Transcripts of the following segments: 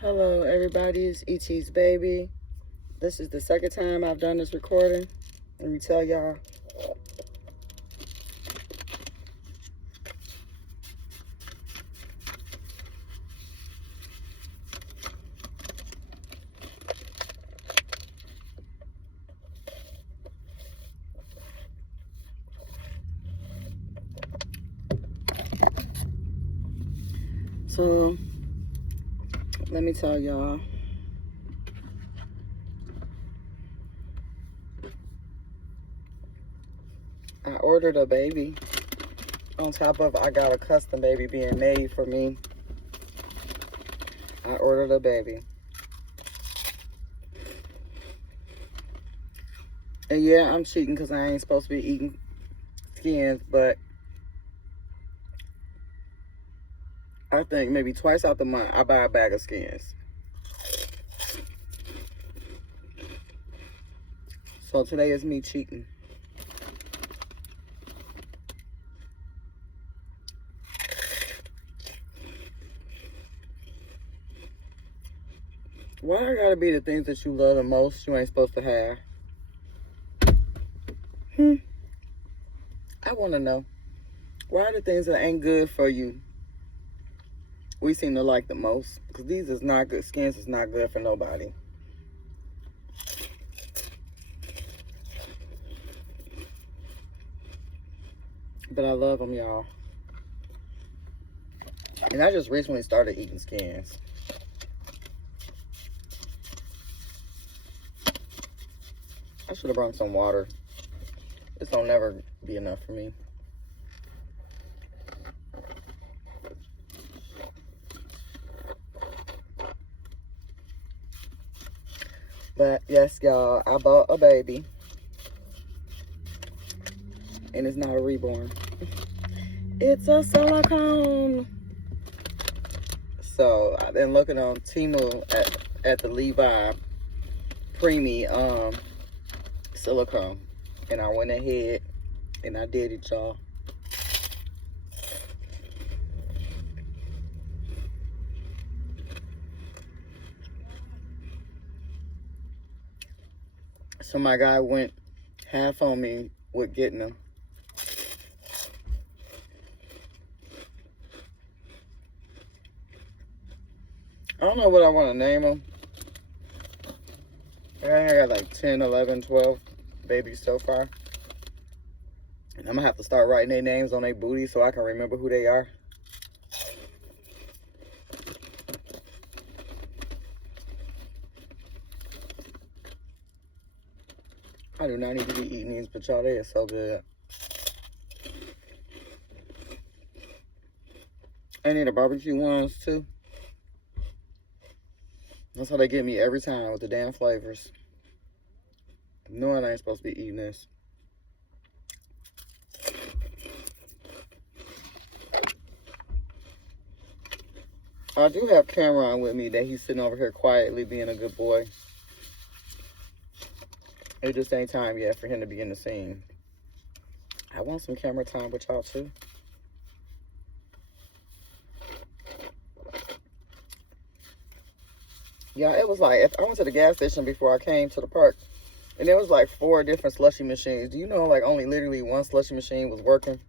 Hello, everybody. It's ET's baby. This is the second time I've done this recording. Let me tell y'all. So, let me tell y'all. I ordered a baby. On top of I got a custom baby being made for me. I ordered a baby. And yeah, I'm cheating because I ain't supposed to be eating skins, but I think maybe twice out the month I buy a bag of skins. So today is me cheating. Why I gotta be the things that you love the most you ain't supposed to have? I want to know. Why are the things that ain't good for you we seem to like the most? Because these is not good. Skins is not good for nobody. But I love them, y'all. And I just recently started eating skins. I should have brought some water. This don't never be enough for me. But yes, y'all, I bought a baby. And it's not a reborn. It's a silicone. So I've been looking on Temu at the Levi Preemie silicone. And I went ahead and I did it, y'all. So my guy went half on me with getting them. I don't know what I want to name them. I think I got like 10, 11, 12 babies so far. And I'm going to have to start writing their names on their booty so I can remember who they are. I do not need to be eating these, but y'all, they are so good. I need the barbecue ones too. That's how they get me every time with the damn flavors. Knowing I ain't supposed to be eating this. I do have Cameron with me that he's sitting over here quietly being a good boy. It just ain't time yet for him to be in the scene. I want some camera time with y'all too. Yeah, it was like, if I went to the gas station before I came to the park, and there was like 4 different slushy machines. Do you know, like, only literally one slushy machine was working?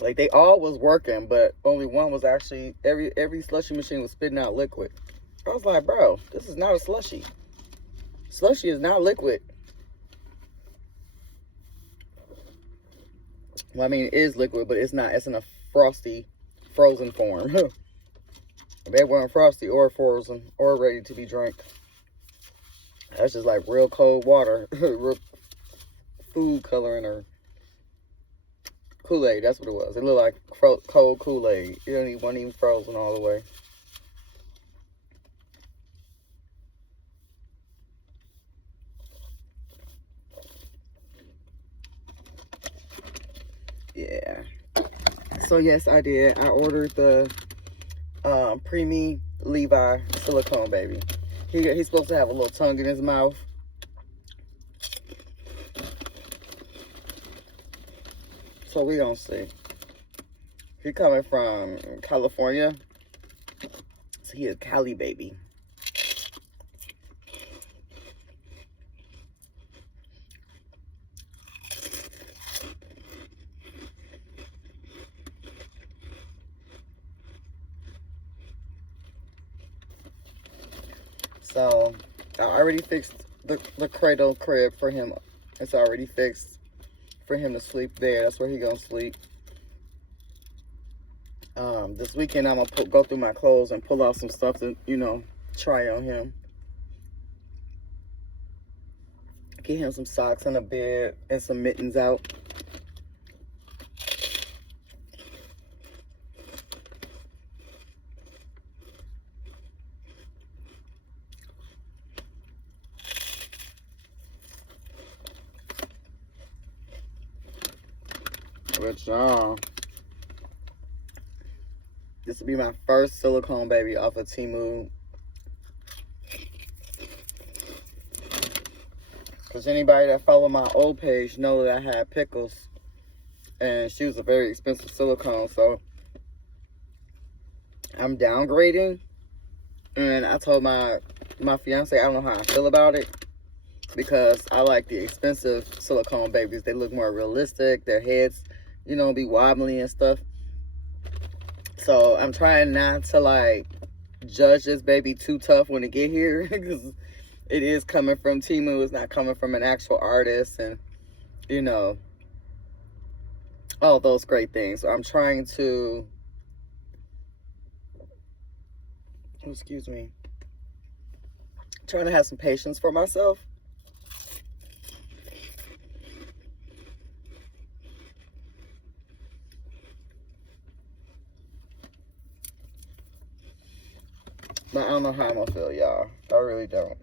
Like, they all was working, but only one was actually, every slushy machine was spitting out liquid. I was like, bro, this is not a slushy. Slushy is not liquid. Well, I mean, it is liquid, but it's not. It's in a frosty, frozen form. They weren't frosty or frozen or ready to be drank. That's just like real cold water, real food coloring or Kool-Aid. That's what it was. It looked like cold Kool-Aid. It wasn't even frozen all the way. Yeah. So yes, I did. I ordered the Preemie Levi silicone baby. He's supposed to have a little tongue in his mouth. So we gonna see. He coming from California. He a Cali baby. So I already fixed the cradle crib for him. It's already fixed for him to sleep there. That's where he gonna sleep. This weekend I'm gonna go through my clothes and pull out some stuff to, you know, try on him. Get him some socks and a bed and some mittens out. But y'all, this will be my first silicone baby off of Temu. Because anybody that follow my old page know that I had Pickles. And she was a very expensive silicone. So I'm downgrading. And I told my fiance I don't know how I feel about it. Because I like the expensive silicone babies. They look more realistic. Their heads, you know, be wobbly and stuff. So I'm trying not to like judge this baby too tough when it get here. Because it is coming from Temu. It's not coming from an actual artist. And, you know, all those great things. So I'm trying to, excuse me, trying to have some patience for myself. But I don't know how I'm gonna feel, y'all. I really don't.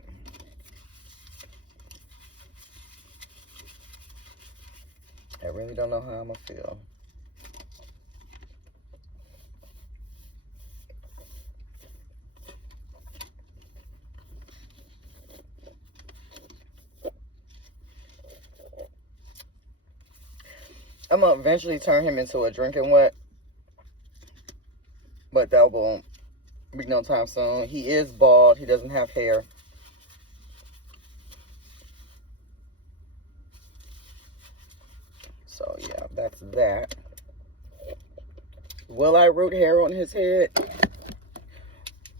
I really don't know how I'm gonna feel. I'm gonna eventually turn him into a drinking wet, but that won't be no time soon. He is bald. He doesn't have hair. So yeah, that's that. Will I root hair on his head?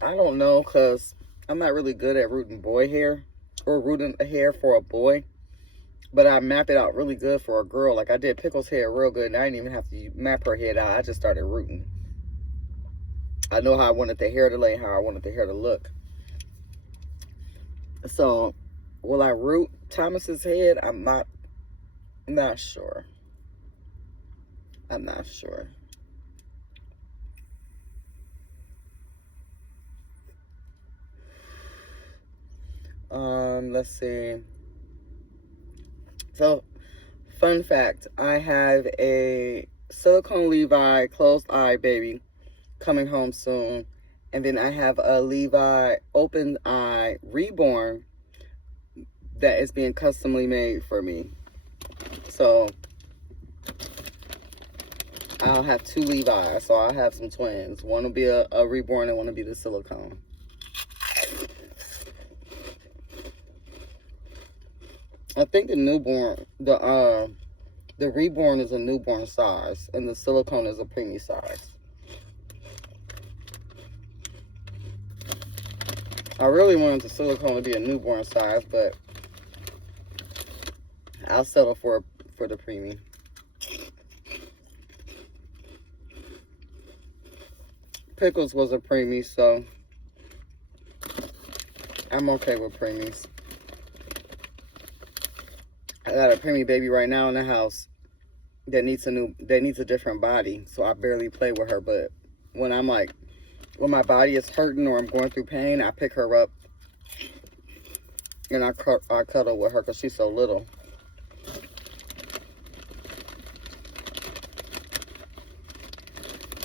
I don't know, because I'm not really good at rooting boy hair or rooting a hair for a boy. But I map it out really good for a girl. Like I did Pickle's hair real good, and I didn't even have to map her head out. I just started rooting. I know how I wanted the hair to lay, how I wanted the hair to look. So, will I root Thomas's head? I'm not sure. I'm not sure. Let's see. So, fun fact, I have a silicone Levi closed eye baby coming home soon. And then I have a Levi open eye reborn that is being customly made for me. So I'll have two Levi's. So I'll have some twins. One will be a reborn and one will be the silicone. I think the newborn, the reborn is a newborn size and the silicone is a preemie size. I really wanted the silicone to be a newborn size, but I'll settle for the preemie. Pickles was a preemie, so I'm okay with preemies. I got a preemie baby right now in the house that needs a different body, so I barely play with her. But when my body is hurting or I'm going through pain, I pick her up and I cuddle with her because she's so little.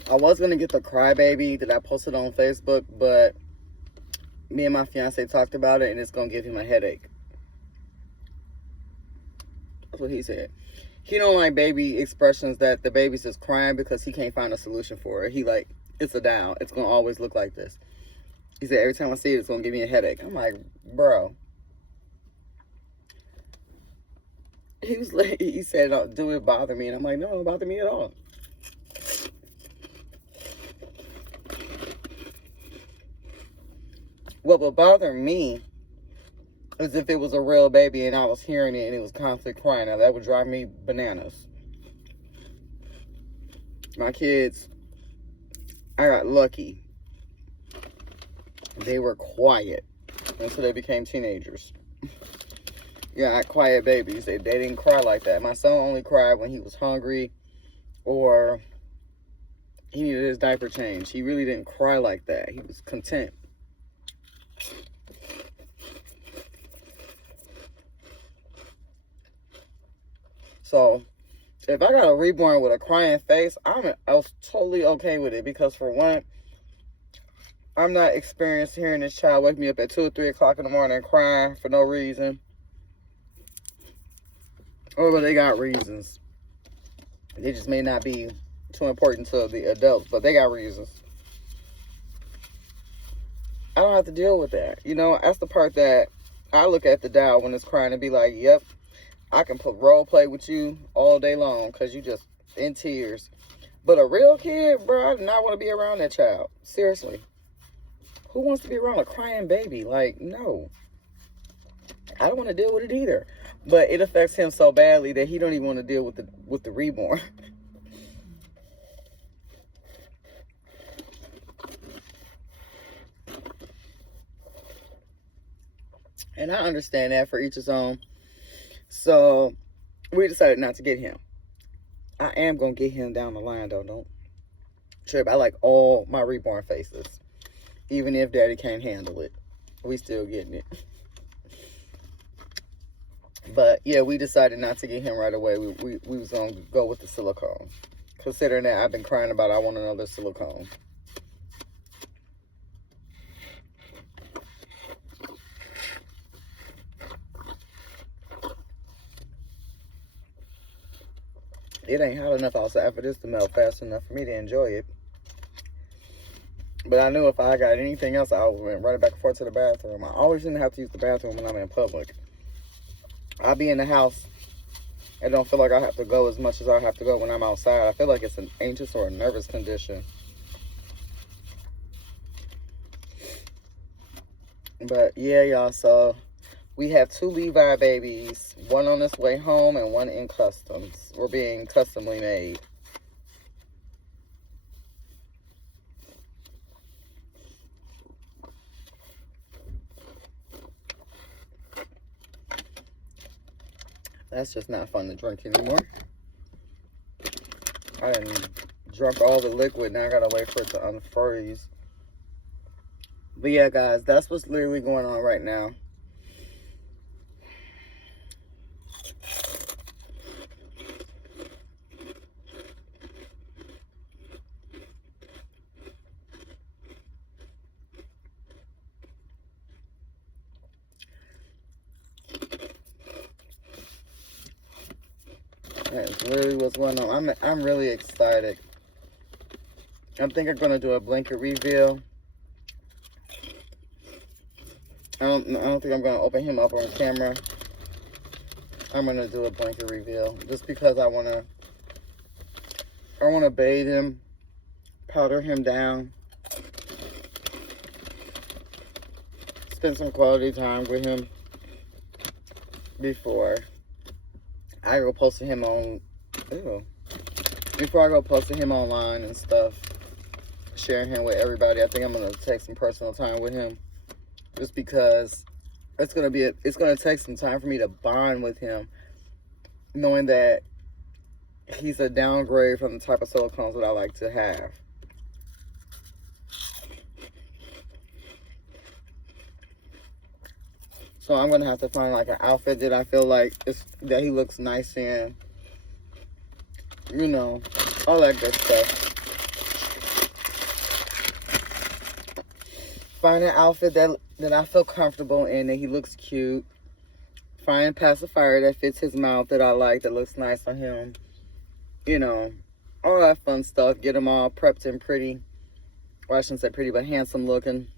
I was going to get the crybaby that I posted on Facebook, but me and my fiance talked about it and it's going to give him a headache. That's what he said. He don't like baby expressions that the baby's just crying because he can't find a solution for it. He like, it's a down. It's going to always look like this. He said, every time I see it, it's going to give me a headache. I'm like, bro. He said, "Don't do it bother me." And I'm like, no, it don't bother me at all. What would bother me is if it was a real baby and I was hearing it and it was constantly crying. Now, that would drive me bananas. My kids, I got lucky. They were quiet until they became teenagers. Yeah, quiet babies. They didn't cry like that. My son only cried when he was hungry or he needed his diaper change. He really didn't cry like that. He was content. So, if I got a reborn with a crying face, I was totally okay with it. Because for one, I'm not experienced hearing this child wake me up at 2 or 3 o'clock in the morning crying for no reason. Or they got reasons. They just may not be too important to the adults, but they got reasons. I don't have to deal with that. You know, that's the part that I look at the dial when it's crying and be like, yep, I can put role play with you all day long because you just in tears. But a real kid, bro, I do not want to be around that child. Seriously. Who wants to be around a crying baby? Like, no. I don't want to deal with it either. But it affects him so badly that he don't even want to deal with the reborn. And I understand that, for each his own. So we decided not to get him. I am going to get him down the line, though. Don't trip. I like all my reborn faces. Even if daddy can't handle it, we still getting it. But yeah, we decided not to get him right away. We was going to go with the silicone. Considering that I've been crying about I want another silicone. It ain't hot enough outside for this to melt fast enough for me to enjoy it. But I knew if I got anything else, I would run back and forth to the bathroom. I always didn't have to use the bathroom when I'm in public. I'll be in the house and don't feel like I have to go as much as I have to go when I'm outside. I feel like it's an anxious or a nervous condition. But yeah, y'all, so we have 2 Levi babies, one on its way home and one in customs. We're being customly made. That's just not fun to drink anymore. I done drunk all the liquid. Now I gotta wait for it to unfreeze. But yeah, guys, that's what's literally going on right now. That's literally what's going on. I'm really excited. I think I'm gonna do a blanket reveal. I don't think I'm gonna open him up on camera. I'm gonna do a blanket reveal just because I wanna bathe him, powder him down, spend some quality time with him before I go posting him on, before I go posting him online and stuff, sharing him with everybody. I think I'm gonna take some personal time with him, just because it's gonna take some time for me to bond with him, knowing that he's a downgrade from the type of silicones that I like to have. So I'm gonna have to find like an outfit that I feel like that he looks nice in. You know, all that good stuff. Find an outfit that I feel comfortable in, that he looks cute. Find a pacifier that fits his mouth that I like, that looks nice on him. You know, all that fun stuff. Get him all prepped and pretty. Well, I shouldn't say pretty, but handsome looking.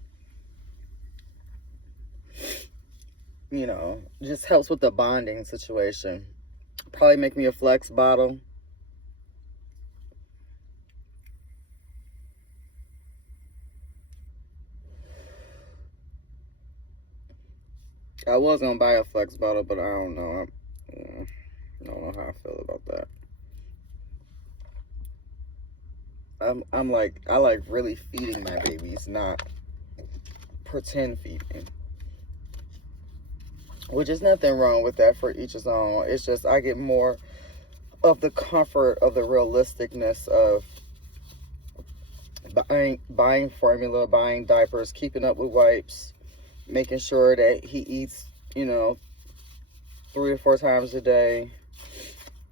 you know, just helps with the bonding situation. Probably make me a flex bottle. I was gonna buy a flex bottle, but I don't know. I don't know how I feel about that. I'm like, I like really feeding my babies, not pretend feeding. Which is nothing wrong with that, for each his own. It's just I get more of the comfort of the realisticness of buying formula, buying diapers, keeping up with wipes, making sure that he eats, you know, 3 or 4 times a day,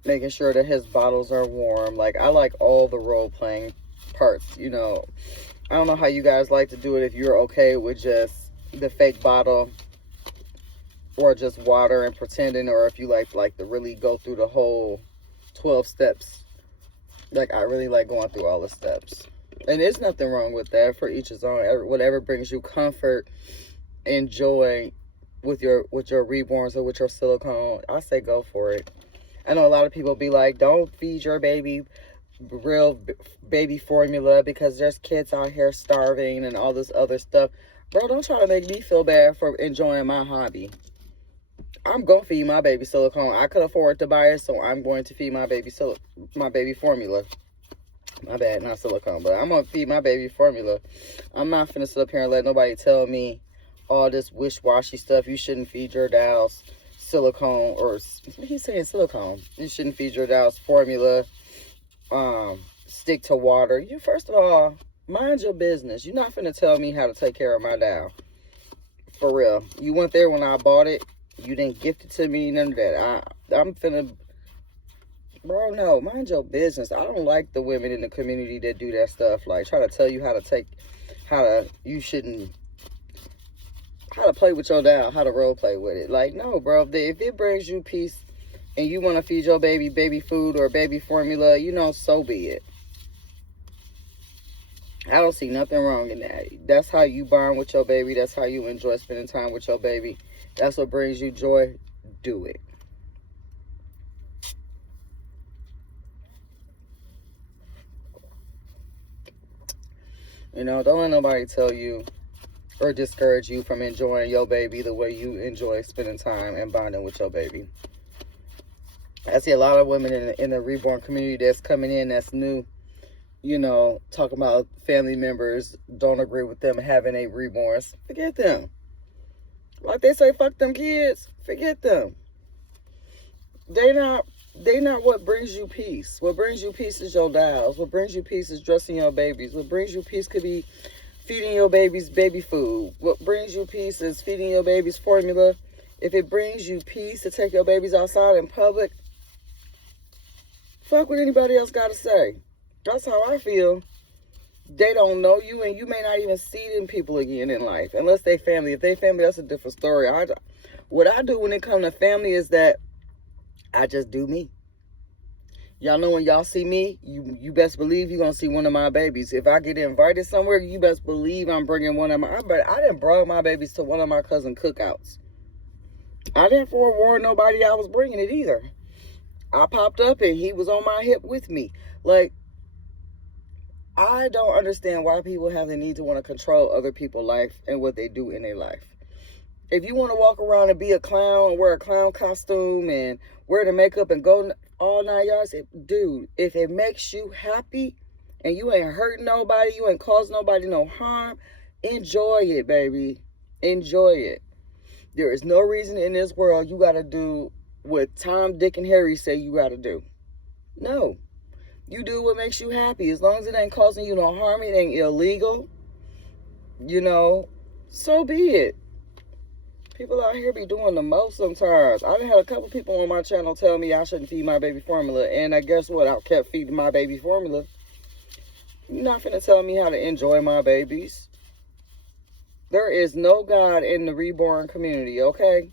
making sure that his bottles are warm. Like, I like all the role-playing parts, you know. I don't know how you guys like to do it, if you're okay with just the fake bottle or just water and pretending, or if you like to really go through the whole 12 steps. Like, I really like going through all the steps. And there's nothing wrong with that, for each his own. Whatever brings you comfort and joy with your reborns or with your silicone, I say go for it. I know a lot of people be like, don't feed your baby real baby formula because there's kids out here starving and all this other stuff. Bro, don't try to make me feel bad for enjoying my hobby. I'm going to feed my baby silicone. I could afford to buy it, so I'm going to feed my baby formula. My bad, not silicone, but I'm going to feed my baby formula. I'm not finna sit up here and let nobody tell me all this wish-washy stuff. You shouldn't feed your dolls silicone, or he's saying silicone. You shouldn't feed your dolls formula. Stick to water. You, first of all, mind your business. You're not finna tell me how to take care of my doll. For real. You went there when I bought it. You didn't gift it to me, none of that. I'm finna... Bro, no, mind your business. I don't like the women in the community that do that stuff. Like, try to tell you how to play with your doll, how to role play with it. Like, no, bro. If it brings you peace and you want to feed your baby food or baby formula, you know, so be it. I don't see nothing wrong in that. That's how you bond with your baby. That's how you enjoy spending time with your baby. That's what brings you joy. Do it. You know, don't let nobody tell you or discourage you from enjoying your baby the way you enjoy spending time and bonding with your baby. I see a lot of women in the reborn community that's coming in that's new, you know, talking about family members don't agree with them having 8 reborns. Forget them. Like they say, fuck them kids. Forget them. They not what brings you peace. What brings you peace is your dolls. What brings you peace is dressing your babies. What brings you peace could be feeding your babies baby food. What brings you peace is feeding your babies formula. If it brings you peace to take your babies outside in public, fuck what anybody else got to say. That's how I feel. They don't know you, and you may not even see them people again in life, unless they family. If they family, that's a different story. What I do when it comes to family is that I just do me. Y'all know when y'all see me, you best believe you're going to see one of my babies. If I get invited somewhere, you best believe I'm bringing one of my... But I didn't bring my babies to one of my cousin cookouts. I didn't forewarn nobody I was bringing it either. I popped up and he was on my hip with me. Like, I don't understand why people have the need to want to control other people's life and what they do in their life. If you want to walk around and be a clown and wear a clown costume and wear the makeup and go all 9 yards, dude, if it makes you happy and you ain't hurting nobody, you ain't causing nobody no harm, enjoy it, baby. Enjoy it. There is no reason in this world you got to do what Tom, Dick, and Harry say you got to do. No. You do what makes you happy. As long as it ain't causing you no harm, it ain't illegal, you know, so be it. People out here be doing the most sometimes. I done had a couple people on my channel tell me I shouldn't feed my baby formula. And I guess what? I kept feeding my baby formula. You're not finna tell me how to enjoy my babies. There is no God in the reborn community, okay?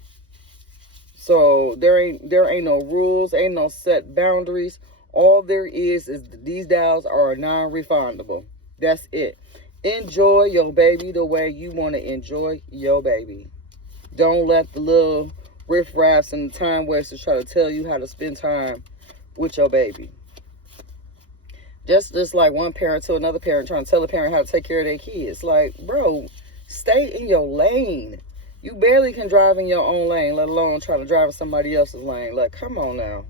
So there ain't no rules, ain't no set boundaries. All there is these dolls are non-refundable. That's it. Enjoy your baby the way you want to enjoy your baby. Don't let the little riffraffs and the time wasters try to tell you how to spend time with your baby. Just like one parent to another parent trying to tell a parent how to take care of their kids. Like, bro, stay in your lane. You barely can drive in your own lane, let alone try to drive in somebody else's lane. Like, come on now.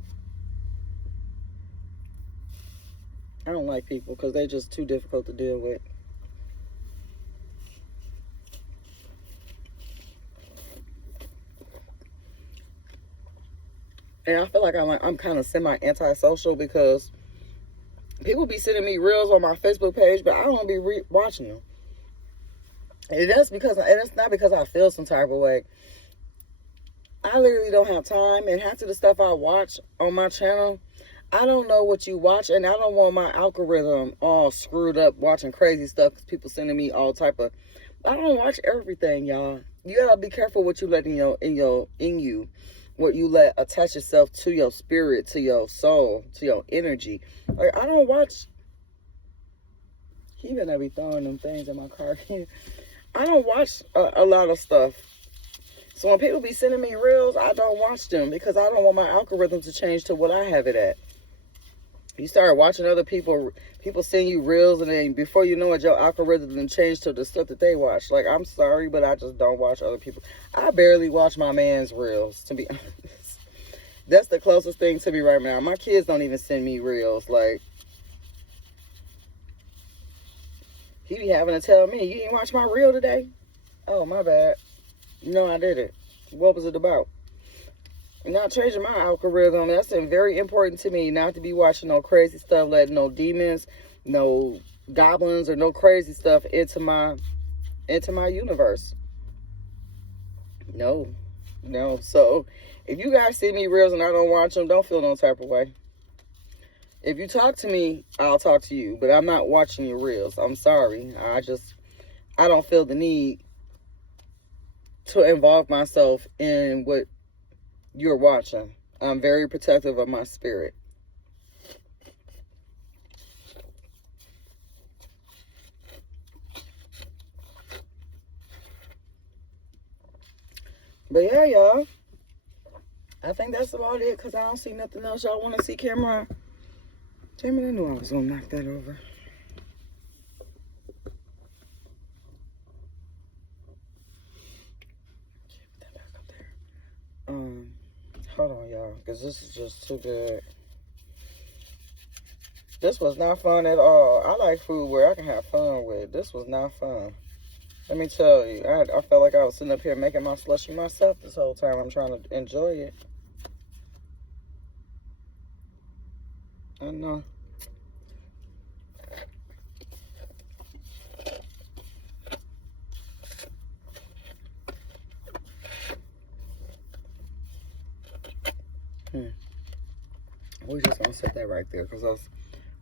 I don't like people because they're just too difficult to deal with. And I feel like I'm kind of semi-antisocial because people be sending me reels on my Facebook page, but I don't be watching them. And it's not because I feel some type of way. I literally don't have time, and half of the stuff I watch on my channel, I don't know what you watch, and I don't want my algorithm all screwed up watching crazy stuff because people sending me all type of. I don't watch everything, y'all. You gotta be careful what you let in you, what you let attach yourself to your spirit, to your soul, to your energy. Like, I don't watch. He better be throwing them things in my car. I don't watch a lot of stuff. So when people be sending me reels, I don't watch them because I don't want my algorithm to change to what I have it at. You start watching other people send you reels, and then before you know it, your algorithm changed to the stuff that they watch. Like, I'm sorry, but I just don't watch other people. I barely watch my man's reels, to be honest. That's the closest thing to me right now. My kids don't even send me reels. Like, he be having to tell me, you didn't watch my reel today? Oh, my bad. No, I didn't. What was it about? Not changing my algorithm. That's very important to me, not to be watching no crazy stuff, letting no demons, no goblins, or no crazy stuff into my universe. No. So if you guys see me reels and I don't watch them, don't feel no type of way. If you talk to me, I'll talk to you, but I'm not watching your reels. I'm sorry. I don't feel the need to involve myself in what you're watching. I'm very protective of my spirit. But yeah, y'all, I think that's about it because I don't see nothing else y'all want to see. Cameron, I knew I was going to knock that over. Hold on, y'all, because this is just too good. This was not fun at all. I like food where I can have fun with. This was not fun. Let me tell you, I felt like I was sitting up here making my slushie myself this whole time. I'm trying to enjoy it. I know. We're just gonna set that right there because I was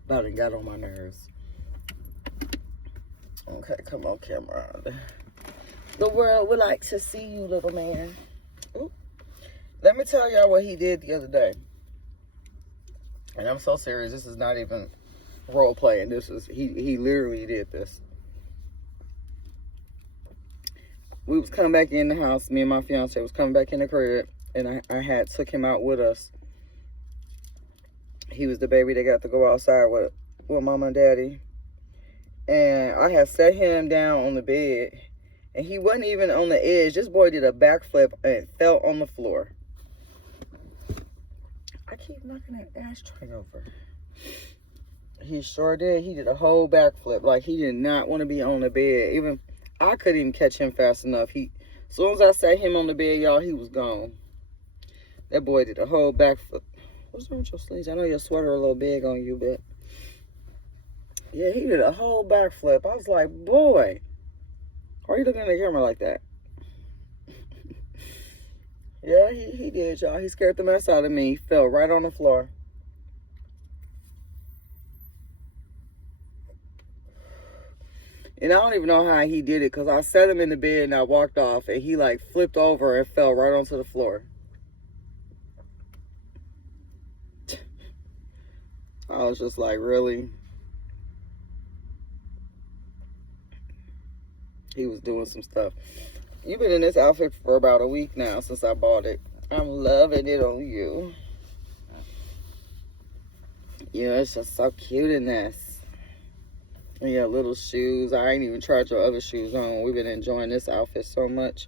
about to get on my nerves. Okay, come on, camera. The world would like to see you, little man. Ooh. Let me tell y'all what he did the other day. And I'm so serious. This is not even role playing. This is he literally did this. We was coming back in the house. Me and my fiance was coming back in the crib, and I had took him out with us. He was the baby that got to go outside with mama and daddy. And I had set him down on the bed, and he wasn't even on the edge. This boy did a backflip and fell on the floor. I keep knocking that ashtray over. He sure did. He did a whole backflip. Like, he did not want to be on the bed. Even I couldn't even catch him fast enough. As soon as I sat him on the bed, y'all, he was gone. That boy did a whole backflip. What's wrong with your sleeves? I know your sweater a little big on you, but yeah, he did a whole backflip. I was like, boy, why are you looking at the camera like that? Yeah, he did, y'all. He scared the mess out of me. He fell right on the floor. And I don't even know how he did it because I set him in the bed and I walked off, and he like flipped over and fell right onto the floor. I was just like, really? He was doing some stuff. You've been in this outfit for about a week now since I bought it. I'm loving it on you. Yeah, it's just so cute in this. And yeah, little shoes. I ain't even tried your other shoes on. We've been enjoying this outfit so much.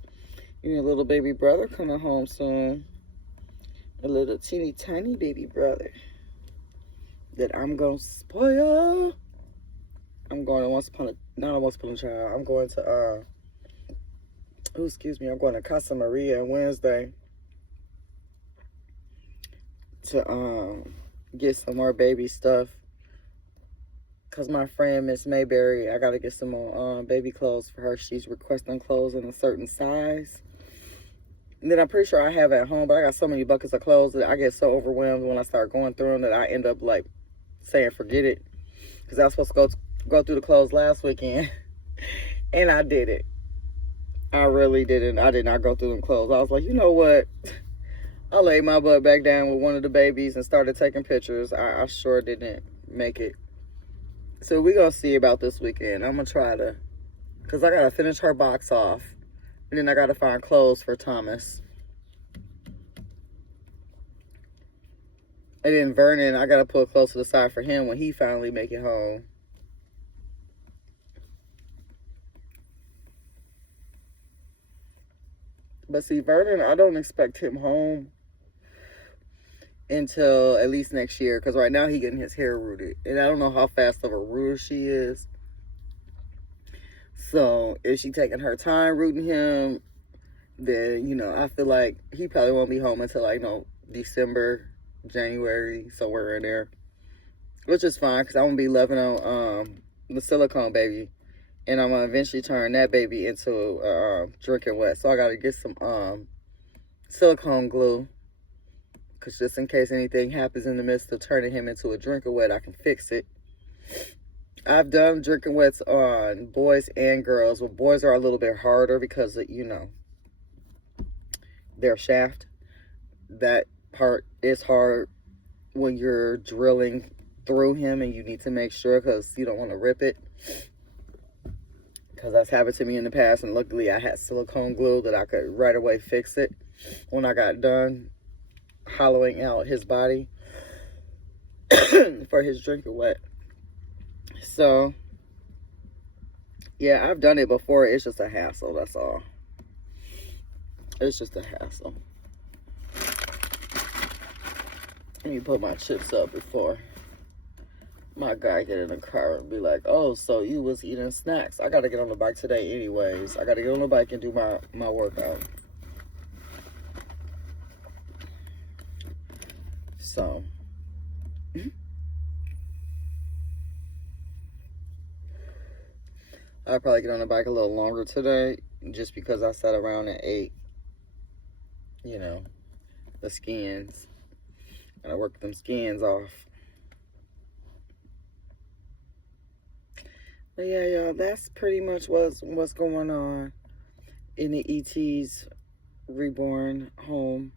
Your little baby brother coming home soon. A little teeny tiny baby brother that I'm gonna spoil. I'm going to Once Upon a Child. I'm going to I'm going to Casa Maria Wednesday to get some more baby stuff. Cause my friend Miss Mayberry, I gotta get some more baby clothes for her. She's requesting clothes in a certain size. And then I'm pretty sure I have at home, but I got so many buckets of clothes that I get so overwhelmed when I start going through them that I end up like saying forget it. Cause I was supposed to go through the clothes last weekend, and I did it. I really didn't. I did not go through them clothes. I was like, you know what? I laid my butt back down with one of the babies and started taking pictures. I sure didn't make it. So we're going to see about this weekend. I'm going to try to, because I got to finish her box off. And then I got to find clothes for Thomas. And then Vernon, I got to put clothes to the side for him when he finally make it home. But see, Vernon, I don't expect him home until at least next year. Because right now he getting his hair rooted. And I don't know how fast of a rooter she is. So if she taking her time rooting him, then, you know, I feel like he probably won't be home until, like, you know, December, January, somewhere in there. Which is fine, because I'm going to be loving on the silicone baby. And I'm going to eventually turn that baby into drinking wet. So I got to get some silicone glue. Because just in case anything happens in the midst of turning him into a drinking wet, I can fix it. I've done drinking wets on boys and girls. Well, boys are a little bit harder because, you know, their shaft. That part is hard when you're drilling through him, and you need to make sure because you don't want to rip it. Because that's happened to me in the past, and luckily I had silicone glue that I could right away fix it when I got done hollowing out his body for his drinking wet. So, yeah, I've done it before. It's just a hassle, that's all. It's just a hassle. Let me put my chips up before my guy get in the car and be like, oh, so you was eating snacks. I got to get on the bike today anyways. I got to get on the bike and do my workout. So, I'll probably get on the bike a little longer today just because I sat around and ate, you know, the skins. And I worked them skins off. But yeah, y'all, that's pretty much what's going on in the ET's reborn home.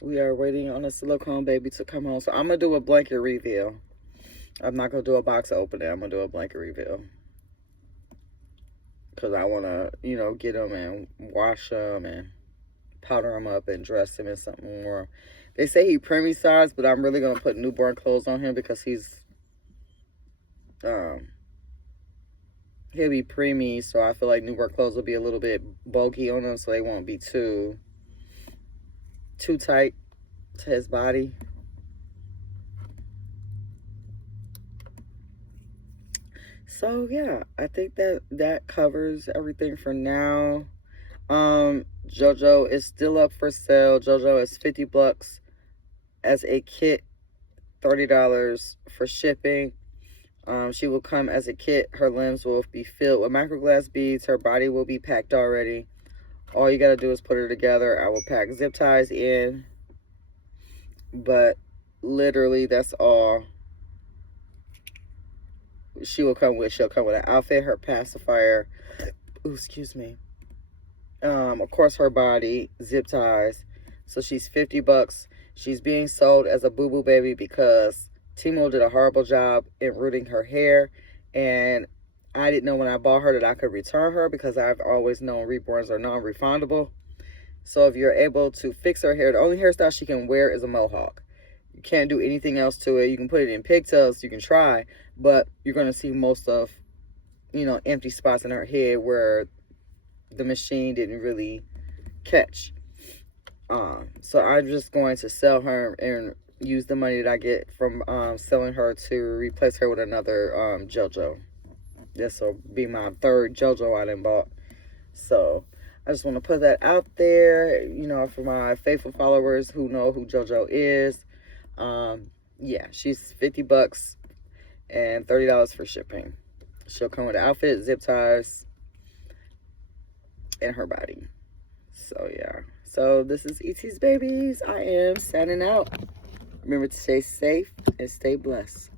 We are waiting on a silicone baby to come home. So I'm going to do a blanket reveal. I'm not going to do a box opening. I'm going to do a blanket reveal. Because I want to, you know, get them and wash them and powder them up and dress him in something more. They say he preemie size, but I'm really going to put newborn clothes on him because he'll be preemie, so I feel like newborn clothes will be a little bit bulky on him, so they won't be too tight to his body. So yeah, I think that covers everything for now. JoJo is still up for sale. JoJo is $50 as a kit, $30 for shipping. She will come as a kit. Her limbs will be filled with microglass beads. Her body will be packed already. All you gotta do is put her together. I will pack zip ties in, but literally that's all she'll come with. She'll come with an outfit, her pacifier, ooh, excuse me, of course her body, zip ties. So she's $50. She's being sold as a boo-boo baby because Timo did a horrible job in rooting her hair, and I didn't know when I bought her that I could return her, because I've always known reborns are non-refundable. So if you're able to fix her hair, the only hairstyle she can wear is a mohawk. You can't do anything else to it. You can put it in pigtails, you can try, but you're going to see most of, you know, empty spots in her head where the machine didn't really catch. So I'm just going to sell her and use the money that I get from selling her to replace her with another JoJo. This will be my third JoJo I done bought. So I just want to put that out there, you know, for my faithful followers who know who JoJo is. Yeah, she's $50 and $30 for shipping. She'll come with an outfit, zip ties, and her body. So yeah. So this is ET's Babies. I am signing out. Remember to stay safe and stay blessed.